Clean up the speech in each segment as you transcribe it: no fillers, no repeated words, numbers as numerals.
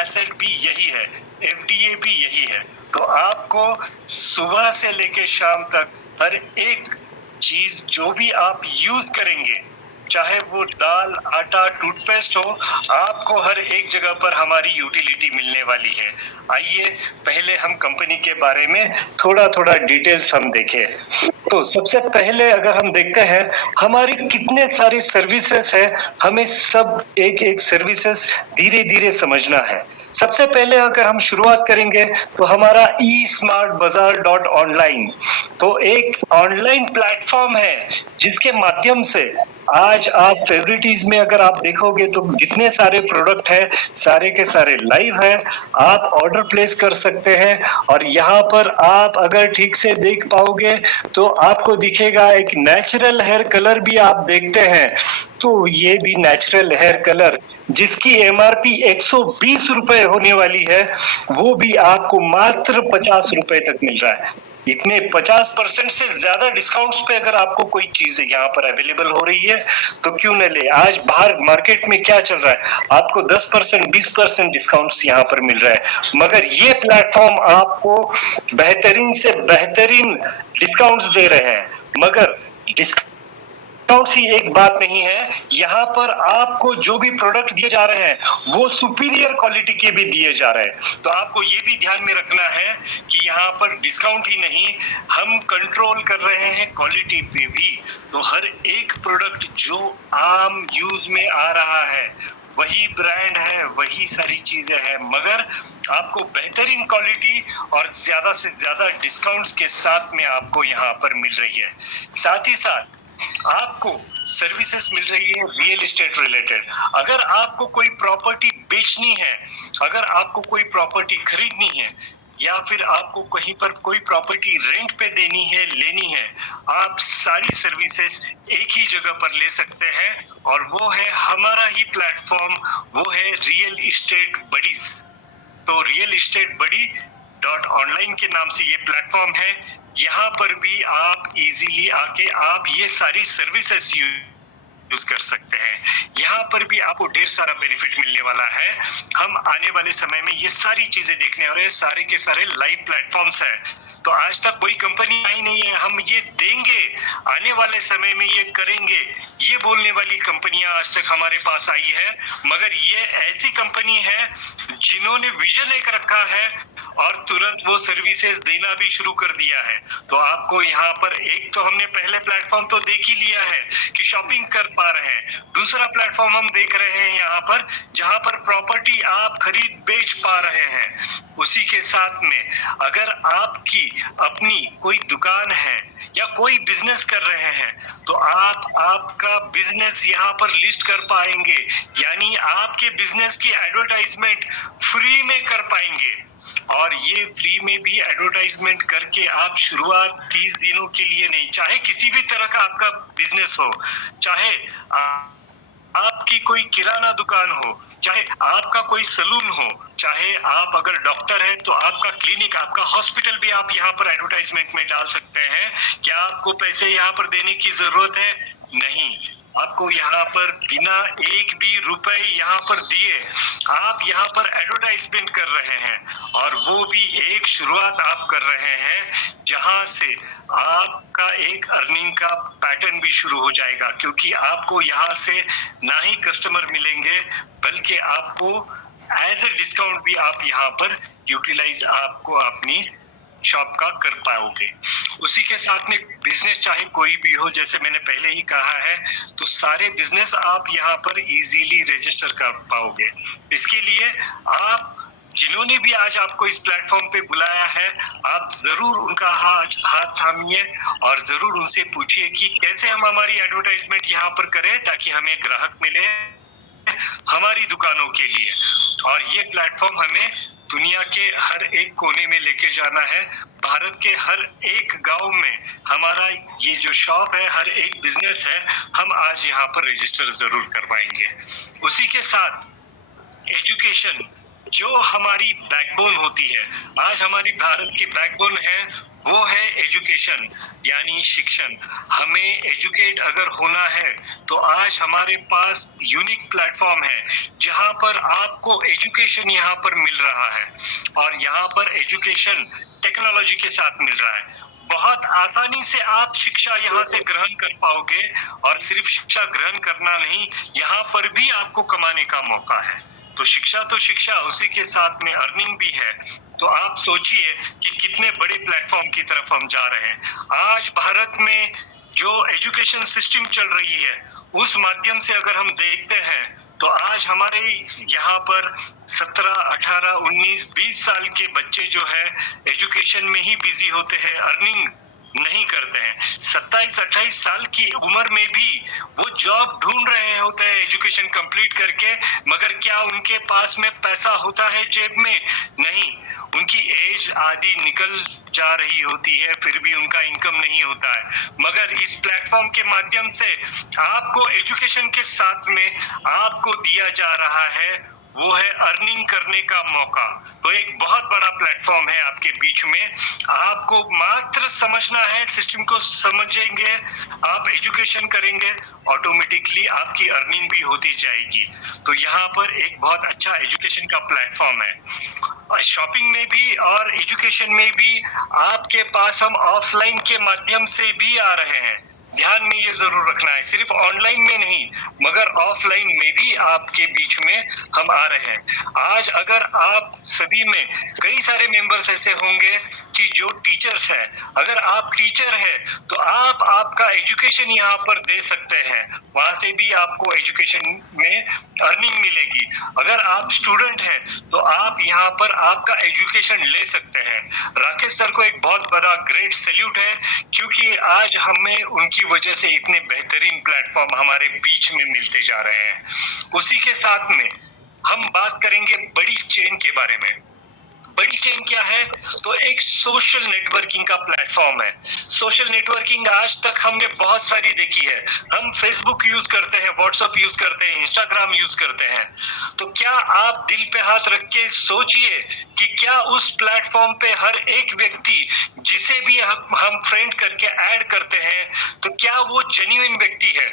Facet भी यही है, एफडीए भी यही है। तो आपको सुबह से लेके शाम तक हर एक चीज जो भी आप यूज करेंगे, चाहे वो दाल, आटा, टूथपेस्ट हो, आपको हर एक जगह पर हमारी यूटिलिटी मिलने वाली है। आइए पहले हम कंपनी के बारे में थोड़ा थोड़ा डिटेल्स हम देखें। तो सबसे पहले अगर हम देखते हैं हमारी कितने सारी सर्विसेज है, हमें सब एक एक सर्विसेज धीरे धीरे समझना है। सबसे पहले अगर हम शुरुआत करेंगे तो हमारा ई स्मार्ट बाजार डॉट ऑनलाइन, तो एक ऑनलाइन प्लेटफॉर्म है जिसके माध्यम से आज आप फेवरेटीज में अगर आप देखोगे तो जितने सारे प्रोडक्ट है सारे के सारे लाइव है, आप ऑर्डर प्लेस कर सकते हैं। और यहाँ पर आप अगर ठीक से देख पाओगे तो आपको दिखेगा एक नेचुरल हेयर कलर भी आप देखते हैं, तो ये भी नेचुरल हेयर कलर जिसकी एमआरपी 120 रुपए होने वाली है, वो भी आपको मात्र 50 रुपए तक मिल रहा है। इतने 50% से ज्यादा डिस्काउंट्स पे अगर आपको कोई चीज यहाँ पर अवेलेबल हो रही है तो क्यों न ले। आज बाहर मार्केट में क्या चल रहा है, आपको 10% 20% डिस्काउंट्स यहाँ पर मिल रहा है, मगर ये प्लेटफॉर्म आपको बेहतरीन से बेहतरीन डिस्काउंट्स दे रहे हैं। मगर डिस्काउंट्स ही एक बात नहीं है, यहाँ पर आपको जो भी प्रोडक्ट दिए जा रहे हैं वो सुपीरियर क्वालिटी के भी दिए जा रहे हैं। तो आपको ये भी ध्यान में रखना है कि यहाँ पर डिस्काउंट ही नहीं, हम कंट्रोल कर रहे हैं क्वालिटी पे भी। तो हर एक प्रोडक्ट जो आम यूज में आ रहा है वही ब्रांड है, वही सारी चीजें हैं, मगर आपको बेहतरीन क्वालिटी और ज्यादा से ज्यादा डिस्काउंट्स के साथ में आपको यहाँ पर मिल रही है। साथ ही साथ आपको सर्विसेज मिल रही है रियल एस्टेट रिलेटेड। अगर आपको कोई प्रॉपर्टी बेचनी है, अगर आपको कोई प्रॉपर्टी खरीदनी है, या फिर आपको कहीं पर कोई प्रॉपर्टी रेंट पे देनी है, लेनी है, आप सारी सर्विसेज एक ही जगह पर ले सकते हैं। और वो है हमारा ही प्लेटफॉर्म, वो है रियल एस्टेट बडीज। तो रियल एस्टेट बडी डॉट ऑनलाइन के नाम से ये प्लेटफॉर्म है। यहाँ पर भी आप इजीली आके आप ये सारी सर्विसेज यूज कर सकते हैं। यहाँ पर भी आपको ढेर सारा बेनिफिट मिलने वाला है। हम आने वाले समय में ये सारी चीजें देखने वाले हैं, सारे के सारे लाइव प्लेटफॉर्म्स हैं। तो आज तक कोई कंपनी आई नहीं है, हम ये देंगे, आने वाले समय में ये करेंगे, ये बोलने वाली कंपनियां आज तक हमारे पास आई है। मगर ये ऐसी कंपनी है जिन्होंने विजन एक रखा है और तुरंत वो सर्विसेज देना भी शुरू कर दिया है। तो आपको यहाँ पर एक तो हमने पहले प्लेटफॉर्म तो देख ही लिया है कि शॉपिंग कर पा रहे हैं, दूसरा प्लेटफॉर्म हम देख रहे हैं यहाँ पर जहाँ पर प्रॉपर्टी आप खरीद बेच पा रहे हैं। उसी के साथ में अगर आपकी अपनी कोई दुकान है या कोई बिजनेस कर रहे हैं तो आप आपका बिजनेस यहाँ पर लिस्ट कर पाएंगे, यानी आपके बिजनेस की एडवर्टाइजमेंट फ्री में कर पाएंगे। और ये फ्री में भी एडवर्टाइजमेंट करके आप शुरुआत 30 दिनों के लिए नहीं, चाहे किसी भी तरह का आपका बिजनेस हो, चाहे आपकी कोई किराना दुकान हो, चाहे आपका कोई सलून हो, चाहे आप अगर डॉक्टर है तो आपका क्लिनिक, आपका हॉस्पिटल भी आप यहाँ पर एडवर्टाइजमेंट में डाल सकते हैं। क्या आपको पैसे यहाँ पर देने की जरूरत है? नहीं, आपको यहाँ पर बिना एक भी रुपए यहाँ पर दिए आप यहाँ पर एडवर्टाइजमेंट कर रहे हैं। और वो भी एक शुरुआत आप कर रहे हैं जहां से आपका एक अर्निंग का पैटर्न भी शुरू हो जाएगा, क्योंकि आपको यहाँ से ना ही कस्टमर मिलेंगे बल्कि आपको एज ए डिस्काउंट भी आप यहाँ पर यूटिलाइज आपको अपनी शॉप का कर पाओगे। उसी के साथ में बिजनेस चाहे कोई भी हो, जैसे मैंने पहले ही कहा है, तो सारे बिजनेस आप यहाँ पर इजीली रजिस्टर कर पाओगे। इसके लिए आप जिन्होंने भी आज आपको इस प्लेटफॉर्म पे बुलाया है, आप जरूर उनका हाथ थामिए और जरूर उनसे पूछिए कि कैसे हम हमारी एडवर्टाइजमेंट यहाँ पर करें ताकि हमें ग्राहक मिले हमारी दुकानों के लिए। और ये प्लेटफॉर्म हमें दुनिया के हर एक कोने में लेके जाना है। भारत के हर एक गांव में हमारा ये जो शॉप है, हर एक बिजनेस है, हम आज यहाँ पर रजिस्टर जरूर करवाएंगे। उसी के साथ एजुकेशन जो हमारी बैकबोन होती है, आज हमारी भारत की बैकबोन है वो है एजुकेशन, यानी शिक्षण। हमें एजुकेट अगर होना है तो आज हमारे पास यूनिक प्लेटफॉर्म है जहां पर आपको एजुकेशन यहाँ पर मिल रहा है, और यहाँ पर एजुकेशन टेक्नोलॉजी के साथ मिल रहा है। बहुत आसानी से आप शिक्षा यहाँ से ग्रहण कर पाओगे, और सिर्फ शिक्षा ग्रहण करना नहीं, यहाँ पर भी आपको कमाने का मौका है। तो शिक्षा, उसी के साथ में अर्निंग भी है। तो आप सोचिए कि कितने बड़े प्लेटफॉर्म की तरफ हम जा रहे हैं। आज भारत में जो एजुकेशन सिस्टम चल रही है, उस माध्यम से अगर हम देखते हैं तो आज हमारे यहाँ पर 17, 18, 19, 20 साल के बच्चे जो है एजुकेशन में ही बिजी होते हैं, अर्निंग नहीं करते हैं। 27, 28 साल की उम्र में भी वो जॉब ढूंढ रहे होते हैं एजुकेशन कंप्लीट करके, मगर क्या उनके पास में पैसा होता है जेब में? नहीं, उनकी एज आदि निकल जा रही होती है, फिर भी उनका इनकम नहीं होता है। मगर इस प्लेटफॉर्म के माध्यम से आपको एजुकेशन के साथ में आपको दिया जा रहा है, वो है अर्निंग करने का मौका। तो एक बहुत बड़ा प्लेटफॉर्म है आपके बीच में। आपको मात्र समझना है, सिस्टम को समझेंगे, आप एजुकेशन करेंगे, ऑटोमेटिकली आपकी अर्निंग भी होती जाएगी। तो यहाँ पर एक बहुत अच्छा एजुकेशन का प्लेटफॉर्म है। शॉपिंग में भी और एजुकेशन में भी आपके पास हम ऑफलाइन के माध्यम से भी आ रहे हैं। ध्यान में ये जरूर रखना है, सिर्फ ऑनलाइन में नहीं मगर ऑफलाइन में भी आपके बीच में हम आ रहे हैं। आज अगर आप सभी में कई सारे मेंबर्स ऐसे होंगे कि जो टीचर्स हैं, अगर आप टीचर हैं तो आप आपका एजुकेशन यहाँ पर दे सकते हैं, वहां से भी आपको एजुकेशन में अर्निंग मिलेगी। अगर आप स्टूडेंट हैं तो आप यहाँ पर आपका एजुकेशन ले सकते हैं। राकेश सर को एक बहुत बड़ा ग्रेट सैल्यूट है, क्योंकि आज हमें उनकी वजह से इतने बेहतरीन प्लेटफॉर्म हमारे बीच में मिलते जा रहे हैं। उसी के साथ में हम बात करेंगे बड़ी चेन के बारे में। बड़ी चेन क्या है? तो एक सोशल नेटवर्किंग का प्लेटफॉर्म है। सोशल नेटवर्किंग आज तक हमने बहुत सारी देखी है। हम फेसबुक यूज करते हैं, व्हाट्सएप यूज करते हैं, इंस्टाग्राम यूज करते हैं। तो क्या आप दिल पे हाथ रख के सोचिए कि क्या उस प्लेटफॉर्म पे हर एक व्यक्ति जिसे भी हम फ्रेंड करके ऐड करते हैं, तो क्या वो जेन्युइन व्यक्ति है?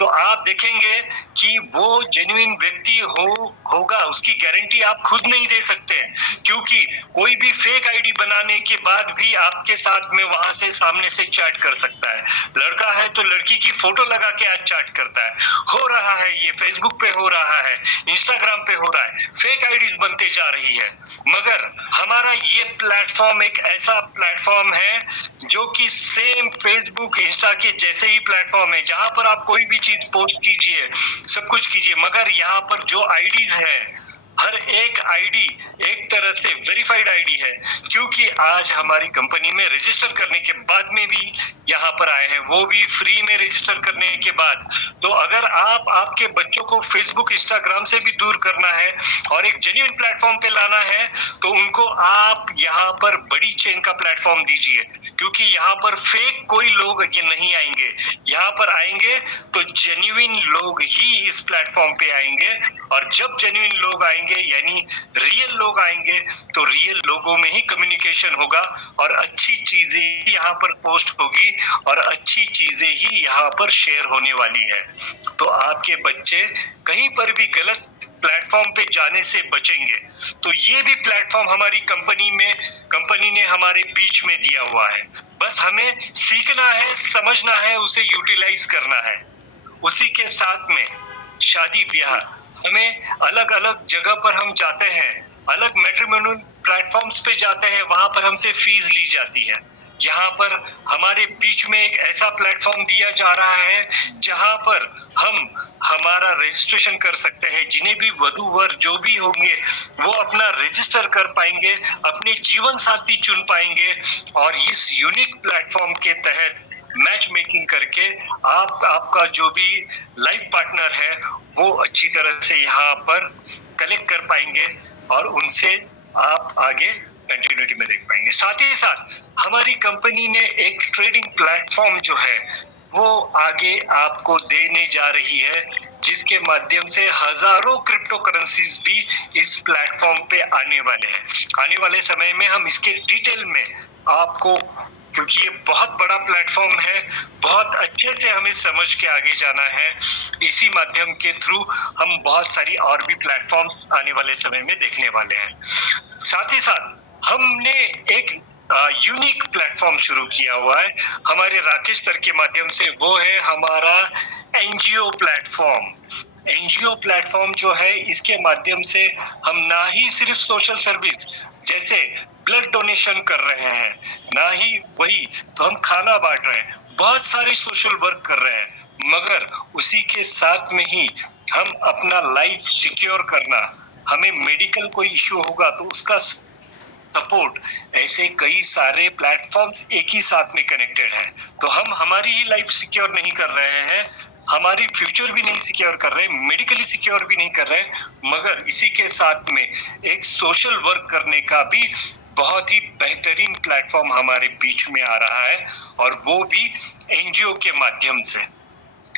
तो आप देखेंगे कि वो जेन्युइन व्यक्ति होगा, उसकी गारंटी आप खुद नहीं दे सकते, क्योंकि कोई भी फेक आईडी बनाने के बाद भी आपके साथ में वहां से सामने से चैट कर सकता है। लड़का है तो लड़की की फोटो लगा के आज चैट करता है। हो रहा है, ये फेसबुक पे हो रहा है, इंस्टाग्राम पे हो रहा है, फेक आईडीज बनते जा रही है। मगर हमारा ये प्लेटफॉर्म एक ऐसा प्लेटफॉर्म है जो कि सेम फेसबुक, इंस्टा के जैसे ही प्लेटफॉर्म है, जहां पर आप कोई भी चीज पोस्ट कीजिए, सब कुछ कीजिए, मगर यहाँ पर जो आईडीज है, हर एक आईडी एक तरह से वेरीफाइड आईडी है, क्योंकि आज हमारी कंपनी में रजिस्टर करने के बाद में भी यहाँ पर आए हैं, वो भी फ्री में रजिस्टर करने के बाद। तो अगर आप आपके बच्चों को फेसबुक, इंस्टाग्राम से भी दूर करना है और एक जेन्युइन प्लेटफॉर्म पे लाना है, तो उनको आप यहाँ पर बड़ी चेन का प्लेटफॉर्म दीजिए, क्योंकि यहाँ पर फेक कोई लोग ये नहीं आएंगे। यहाँ पर आएंगे तो जेन्युइन लोग ही इस प्लेटफॉर्म पे आएंगे, और जब जेन्युइन लोग आएंगे यानी रियल लोग आएंगे, तो रियल लोगों में ही कम्युनिकेशन होगा, और अच्छी चीजें ही यहाँ पर पोस्ट होगी, और अच्छी चीजें ही यहाँ पर शेयर होने वाली है। तो आपके बच्चे कहीं पर भी गलत प्लेटफॉर्म पे जाने से बचेंगे। तो ये भी प्लेटफॉर्म हमारी कंपनी ने हमारे बीच में दिया हुआ है। बस हमें सीखना है, समझना है, उसे यूटिलाइज करना है। उसी के साथ में शादी ब्याह, हमें अलग अलग जगह पर हम जाते हैं, अलग मैट्रिमोनियल प्लेटफॉर्म्स पे जाते हैं, वहां पर हमसे फीस ली जाती है। यहाँ पर हमारे बीच में एक ऐसा प्लेटफॉर्म दिया जा रहा है जहां पर हम हमारा रजिस्ट्रेशन कर सकते हैं। जिन्हें भी वधू वर जो भी होंगे वो अपना रजिस्टर कर पाएंगे, अपने जीवन साथी चुन पाएंगे, और इस यूनिक प्लेटफॉर्म के तहत मैच मेकिंग करके आपका जो भी लाइफ पार्टनर है वो अच्छी तरह से यहाँ पर कलेक्ट कर पाएंगे, और उनसे आप आगे कंटिन्यूटी में देख पाएंगे। साथ ही साथ हमारी कंपनी ने एक ट्रेडिंग प्लेटफॉर्म जो है वो आगे आपको देने जा रही है, जिसके माध्यम से हजारों क्रिप्टो करेंसीज भी इस प्लेटफॉर्म पे आने वाले हैं। आने वाले समय में हम इसके डिटेल में आपको, क्योंकि ये बहुत बड़ा प्लेटफॉर्म है, बहुत अच्छे से हमें समझ के आगे जाना है। इसी माध्यम के थ्रू हम बहुत सारी और भी प्लेटफॉर्म्स आने वाले समय में देखने वाले हैं। साथ ही साथ हमने एक यूनिक प्लेटफॉर्म शुरू किया हुआ है हमारे राकेश सर के माध्यम से, वो है हमारा एनजीओ प्लेटफॉर्म। एनजीओ प्लेटफॉर्म जो है, इसके माध्यम से हम ना ही सिर्फ सोशल सर्विस जैसे ब्लड डोनेशन कर रहे हैं, ना ही वही तो हम खाना बांट रहे हैं, बहुत सारे सोशल वर्क कर रहे हैं, मगर उसी के साथ में ही हम अपना लाइफ सिक्योर करना, हमें मेडिकल कोई इश्यू होगा तो उसका सपोर्ट, ऐसे कई सारे प्लेटफॉर्म्स एक ही साथ में कनेक्टेड है। तो हम हमारी ही लाइफ सिक्योर नहीं कर रहे हैं, हमारी फ्यूचर भी नहीं सिक्योर कर रहे, मेडिकली सिक्योर भी नहीं कर रहे, मगर इसी के साथ में एक सोशल वर्क करने का भी बहुत ही बेहतरीन प्लेटफॉर्म हमारे बीच में आ रहा है, और वो भी एनजीओ के माध्यम से।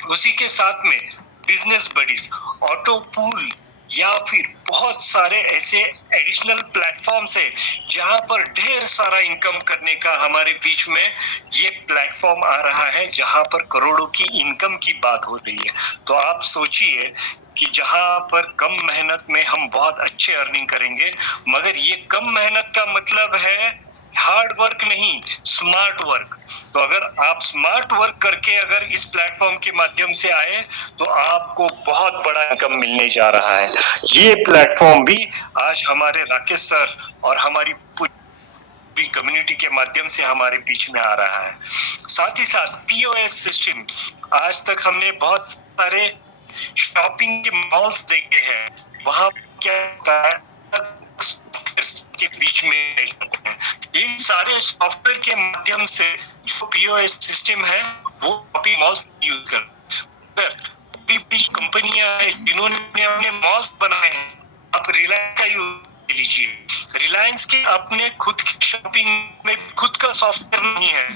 उसी के साथ में बिजनेस बडीज, ऑटो पूल या फिर बहुत सारे ऐसे एडिशनल प्लेटफॉर्म्स है जहां पर ढेर सारा इनकम करने का हमारे बीच में ये प्लेटफॉर्म आ रहा है, जहां पर करोड़ों की इनकम की बात हो रही है। तो आप सोचिए कि जहां पर कम मेहनत में हम बहुत अच्छे अर्निंग करेंगे, मगर ये कम मेहनत का मतलब है हार्ड वर्क नहीं, स्मार्ट वर्क। तो अगर आप स्मार्ट वर्क करके अगर इस प्लेटफॉर्म के माध्यम से आए तो आपको बहुत बड़ा इनकम मिलने जा रहा है। ये प्लेटफॉर्म भी आज हमारे राकेश सर और हमारी पूरी कम्युनिटी के माध्यम से हमारे बीच में आ रहा है। साथ ही साथ पीओएस सिस्टम, आज तक हमने बहुत सारे शॉपिंग के मॉल्स देखे हैं, वहां क्या होता है के बीच में इन सारे सॉफ्टवेयर के माध्यम से जो पीओएस सिस्टम है वो शॉपिंग मॉल्स यूज कर कंपनियां हैं जिन्होंने अपने मॉल्स बनाए हैं। आप रिलायंस का यूज लीजिए, रिलायंस के अपने खुद की शॉपिंग में खुद का सॉफ्टवेयर नहीं है,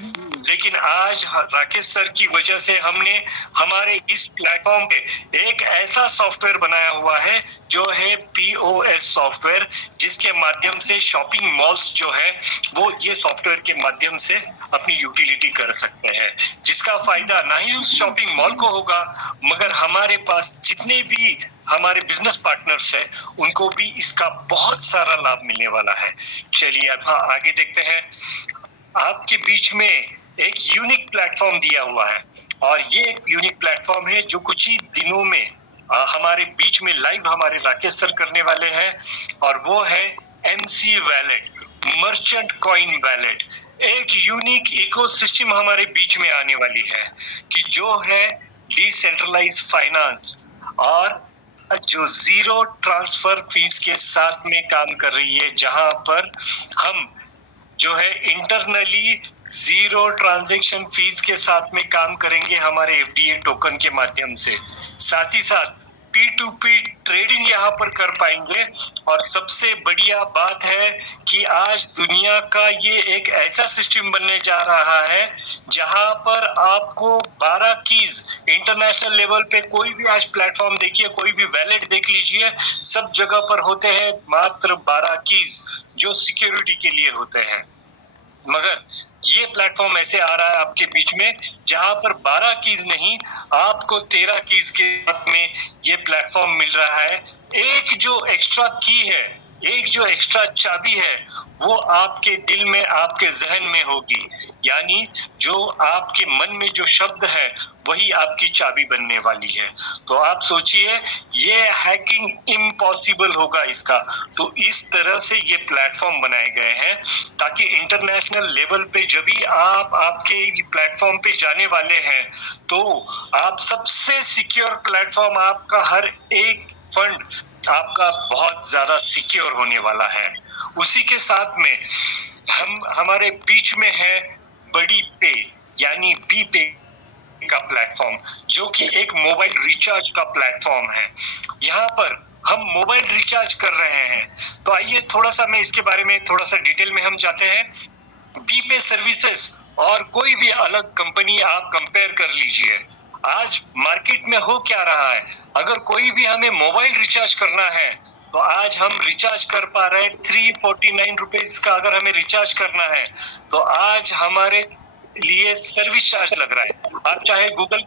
लेकिन आज राकेश सर की वजह से हमने हमारे इस प्लेटफॉर्म पे एक ऐसा सॉफ्टवेयर बनाया हुआ है जो है पीओएस सॉफ्टवेयर, जिसके माध्यम से शॉपिंग मॉल्स जो है वो ये सॉफ्टवेयर के माध्यम से अपनी यूटिलिटी कर सकते हैं, जिसका फायदा ना ही उस शॉपिंग मॉल को होगा, मगर हमारे पास जितने भी हमारे बिजनेस पार्टनर्स हैं उनको भी इसका बहुत सारा लाभ मिलने वाला है। चलिए अब आगे देखते हैं। आपके बीच में एक यूनिक प्लेटफॉर्म दिया हुआ है, और ये एक यूनिक प्लेटफॉर्म है जो कुछ ही दिनों में हमारे बीच में लाइव हमारे राकेश सर करने वाले हैं, और वो है MC wallet, merchant coin wallet. एक यूनिक इकोसिस्टम हमारे बीच में आने वाली है कि जो है डिसेंट्रलाइज फाइनेंस, और जो जीरो ट्रांसफर फीस के साथ में काम कर रही है, जहां पर हम जो है इंटरनली जीरो ट्रांजैक्शन फीस के साथ में काम करेंगे हमारे एफडीए टोकन के माध्यम से। साथ ही साथ P2P ट्रेडिंग यहाँ पर कर पाएंगे, और सबसे बढ़िया बात है कि आज दुनिया का ये एक ऐसा सिस्टम बनने जा रहा है जहां पर आपको 12 कीज, इंटरनेशनल लेवल पे कोई भी आज प्लेटफॉर्म देखिए, कोई भी वैलेट देख लीजिए, सब जगह पर होते हैं मात्र 12 कीज जो सिक्योरिटी के लिए होते हैं। मगर ये प्लेटफॉर्म ऐसे आ रहा है आपके बीच में जहां पर 12 कीज नहीं, आपको 13 कीज के साथ में ये प्लेटफॉर्म मिल रहा है। एक जो एक्स्ट्रा की है, एक जो एक्स्ट्रा चाबी है, वो आपके दिल में, आपके जहन में होगी, यानी जो आपके मन में जो शब्द है वही आपकी चाबी बनने वाली है। तो आप सोचिए, ये हैकिंग इम्पॉसिबल होगा इसका। तो इस तरह से ये प्लेटफॉर्म बनाए गए हैं ताकि इंटरनेशनल लेवल पे जब भी आप आपके प्लेटफॉर्म पे जाने वाले हैं तो आप सबसे सिक्योर प्लेटफॉर्म, आपका हर एक फंड आपका बहुत ज्यादा सिक्योर होने वाला है। उसी के साथ में हमारे बीच में है बड़ी पे, यानी बी पे का प्लेटफॉर्म, जो कि एक मोबाइल रिचार्ज का प्लेटफॉर्म है। यहाँ पर हम मोबाइल रिचार्ज कर रहे हैं, तो आइए थोड़ा सा मैं इसके बारे में थोड़ा सा डिटेल में हम जाते हैं। बी पे सर्विसेज और कोई भी अलग कंपनी आप कंपेयर कर लीजिए, आज मार्केट में हो क्या रहा है, अगर कोई भी हमें मोबाइल रिचार्ज करना है तो आज हम रिचार्ज कर पा रहे हैं 349 रुपीज का। अगर हमें रिचार्ज करना है तो आज हमारे लिए सर्विस चार्ज लग रहा है। आप चाहे गूगल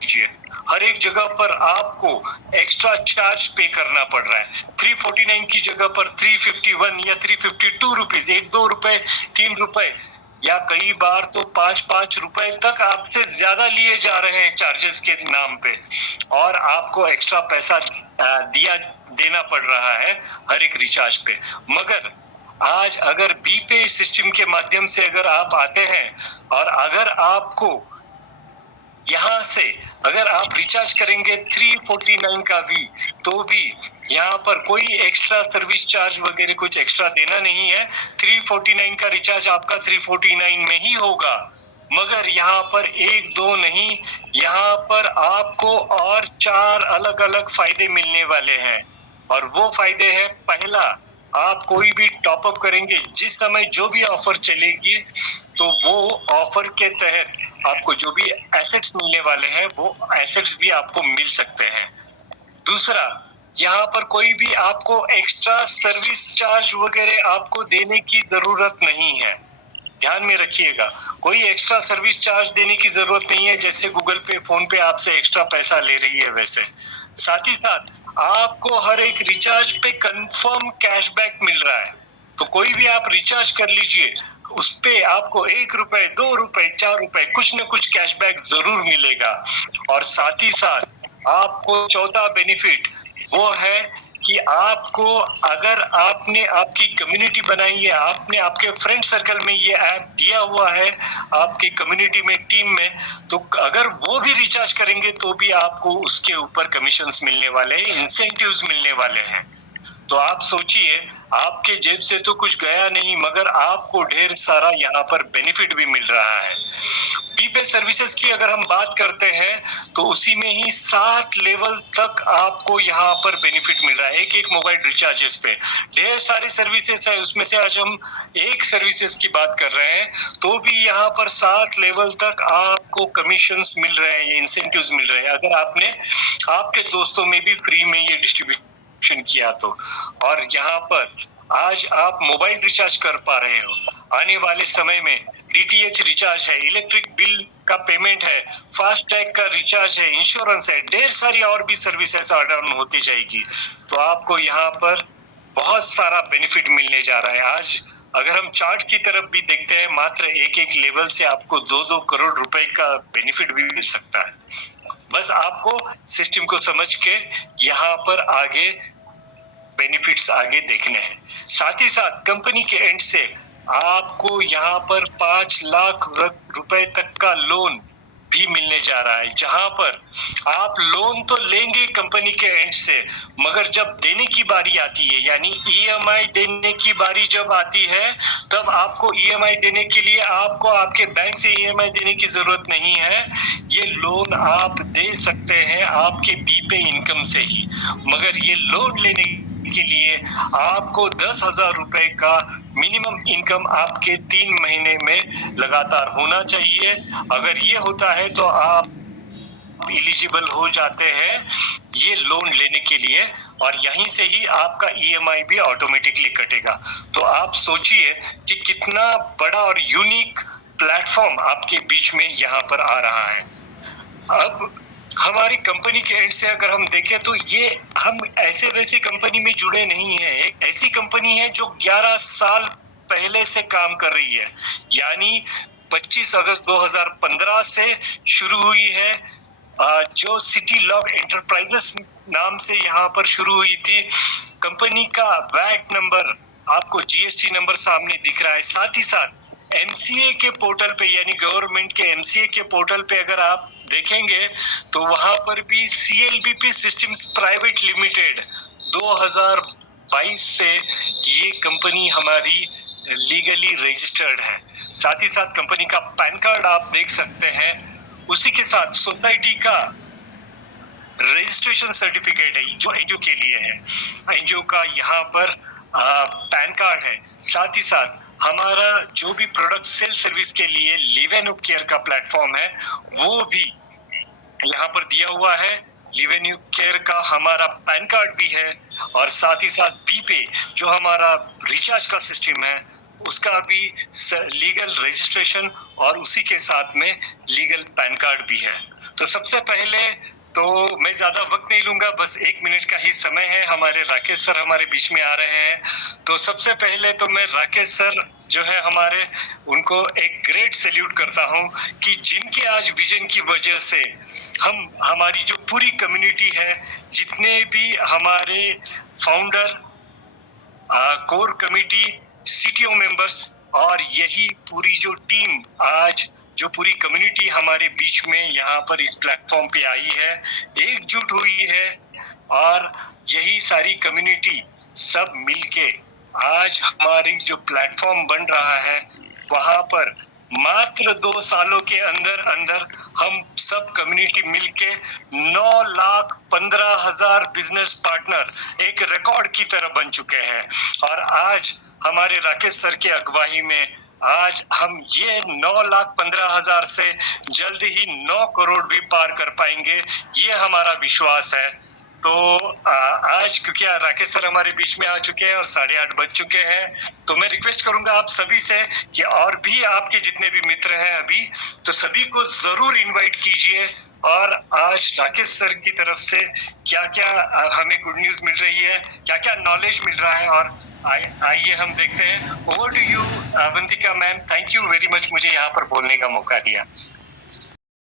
कीजिए, हर एक जगह पर आपको एक्स्ट्रा चार्ज पे करना पड़ रहा है। 349 की जगह पर 351 या 352 रुपीज, 1-2 रुपए, 3 रुपए या कई बार तो 5-5 रुपए तक आपसे ज्यादा लिए जा रहे हैं चार्जेस के नाम पे, और आपको एक्स्ट्रा पैसा देना पड़ रहा है हर एक रिचार्ज पे। मगर आज अगर बी पे सिस्टम के माध्यम से अगर आप आते हैं और अगर आपको यहाँ से अगर आप रिचार्ज करेंगे 349 का भी, तो भी यहाँ पर कोई एक्स्ट्रा सर्विस चार्ज वगैरह कुछ एक्स्ट्रा देना नहीं है। 349 का रिचार्ज आपका 349 में ही होगा। मगर यहाँ पर 1-2 नहीं, यहाँ पर आपको और 4 अलग अलग फायदे मिलने वाले हैं। और वो फायदे है, पहला, आप कोई भी टॉपअप करेंगे जिस समय जो भी ऑफर चलेगी तो वो ऑफर के तहत आपको जो भी एसेट्स मिलने वाले हैं वो एसेट्स भी आपको मिल सकते हैं। दूसरा, यहाँ पर कोई भी आपको एक्स्ट्रा सर्विस चार्ज वगैरह आपको देने की जरूरत नहीं है। ध्यान में रखिएगा, कोई एक्स्ट्रा सर्विस चार्ज देने की जरूरत नहीं है, जैसे गूगल पे, फोन पे आपसे एक्स्ट्रा पैसा ले रही है वैसे। साथ ही साथ आपको हर एक रिचार्ज पे कंफर्म कैशबैक मिल रहा है। तो कोई भी आप रिचार्ज कर लीजिए, उस पे आपको 1 रुपए, 2 रुपए, 4 रुपए कुछ न कुछ कैशबैक जरूर मिलेगा। और साथ ही साथ आपको चौथा बेनिफिट वो है कि आपको, अगर आपने आपकी कम्युनिटी बनाई है, आपने आपके फ्रेंड सर्कल में ये ऐप दिया हुआ है आपकी कम्युनिटी में, टीम में, तो अगर वो भी रिचार्ज करेंगे तो भी आपको उसके ऊपर कमीशंस मिलने वाले हैं, इंसेंटिव्स मिलने वाले हैं। तो आप सोचिए, आपके जेब से तो कुछ गया नहीं, मगर आपको ढेर सारा यहाँ पर बेनिफिट भी मिल रहा है। बीपे सर्विसेज की अगर हम बात करते हैं तो उसी में ही 7 लेवल तक आपको यहाँ पर बेनिफिट मिल रहा है एक एक मोबाइल रिचार्जेस पे। ढेर सारी सर्विसेज है, उसमें से आज हम एक सर्विसेज की बात कर रहे हैं, तो भी यहाँ पर 7 लेवल तक आपको कमीशंस मिल रहे हैं, ये इंसेंटिव्स मिल रहे हैं, अगर आपने आपके दोस्तों में भी फ्री में ये डिस्ट्रीब्यूट किया तो। और यहाँ पर आज आप मोबाइल रिचार्ज कर पा रहे हो, आने वाले समय में डीटीएच रिचार्ज है, इलेक्ट्रिक बिल का पेमेंट है, फास्ट टैग का रिचार्ज है, इंश्योरेंस है, ढेर सारी और भी सर्विसेज ऐड ऑन होती जाएगी। तो आपको यहाँ पर बहुत सारा बेनिफिट मिलने जा रहा है। आज अगर हम चार्ट की तरफ भी देखते हैं, मात्र एक एक लेवल से आपको 2-2 करोड़ रुपए का बेनिफिट भी मिल सकता है। बस आपको सिस्टम को समझ के यहाँ पर आगे बेनिफिट्स आगे देखने हैं। साथ ही साथ कंपनी के एंड से आपको यहाँ पर 5 लाख रुपए तक का लोन भी मिलने जा रहा है, जहां पर आप लोन तो लेंगे कंपनी के एंड से, मगर जब देने की बारी आती है, यानी ईएमआई देने की बारी जब आती है, तब आपको ईएमआई देने के लिए आपको आपके बैंक से ईएमआई देने की जरूरत नहीं है। ये लोन आप दे सकते हैं आपके बीपे इनकम से ही, मगर ये लोन लेने के लिए आपको 10,000 रुपए का मिनिमम इनकम आपके 3 महीने में लगातार होना चाहिए। अगर ये होता है तो आप एलिजिबल हो जाते हैं ये लोन लेने के लिए, और यहीं से ही आपका ईएमआई भी ऑटोमेटिकली कटेगा। तो आप सोचिए कि कितना बड़ा और यूनिक प्लेटफॉर्म आपके बीच में यहाँ पर आ रहा है। अब हमारी कंपनी के एंड से अगर हम देखें तो ये हम ऐसे वैसे कंपनी में जुड़े नहीं है, एक ऐसी कंपनी है जो 11 साल पहले से काम कर रही है, यानी 25 अगस्त 2015 से शुरू हुई है, जो सिटी लॉग एंटरप्राइजेस नाम से यहाँ पर शुरू हुई थी। कंपनी का वैट नंबर, आपको जीएसटी नंबर सामने दिख रहा है। साथ ही साथ एमसीए के पोर्टल पे, यानी गवर्नमेंट के एमसीए के पोर्टल पे अगर आप देखेंगे तो वहां पर भी सीएलबीपी सिस्टम्स प्राइवेट लिमिटेड 2022 से ये कंपनी हमारी लीगली रजिस्टर्ड है। साथ ही साथ कंपनी का पैन कार्ड आप देख सकते हैं, उसी के साथ सोसाइटी का रजिस्ट्रेशन सर्टिफिकेट है जो एनजीओ के लिए है, एनजीओ का यहाँ पर पैन कार्ड है। साथ ही साथ हमारा जो भी प्रोडक्ट सेल सर्विस के लिए लिव एंड केयर का प्लेटफॉर्म है, वो भी यहाँ पर दिया हुआ है। लिव एंड केयर का हमारा पैन कार्ड भी है, और साथ ही साथ बीपे जो हमारा रिचार्ज का सिस्टम है, उसका भी लीगल रजिस्ट्रेशन और उसी के साथ में लीगल पैन कार्ड भी है। तो सबसे पहले तो मैं ज्यादा वक्त नहीं लूंगा, बस 1 मिनट का ही समय है। हमारे राकेश सर हमारे बीच में आ रहे हैं। तो सबसे पहले तो मैं राकेश सर जो है हमारे, उनको एक ग्रेट सैल्यूट करता हूं कि जिनके आज विजन की वजह से हम, हमारी जो पूरी कम्युनिटी है, जितने भी हमारे founder, core committee, CTO members और यही पूरी जो टीम, आज जो पूरी कम्युनिटी हमारे बीच में यहाँ पर इस प्लेटफॉर्म पे आई है, एकजुट हुई है, और यही सारी कम्युनिटी सब मिलके आज हमारी जो प्लेटफॉर्म बन रहा है, वहां पर मात्र 2 सालों के अंदर अंदर हम सब कम्युनिटी मिलके 9,15,000 बिजनेस पार्टनर एक रिकॉर्ड की तरह बन चुके हैं। और आज हमारे राकेश सर के अगुवाई में आज हम ये 9,15,000 से जल्द ही 9 करोड़ भी पार कर पाएंगे, ये हमारा विश्वास है। तो आज क्योंकि राकेश सर हमारे बीच में आ चुके हैं और 8:30 बज चुके हैं, तो मैं रिक्वेस्ट करूंगा आप सभी से कि और भी आपके जितने भी मित्र हैं अभी, तो सभी को जरूर इनवाइट कीजिए। और आज राकेश सर की तरफ से क्या क्या हमें गुड न्यूज मिल रही है, क्या क्या नॉलेज मिल रहा है, और आइए हम देखते हैं। Over to you Avantika ma'am, thank you very much मुझे यहाँ पर बोलने का मौका दिया।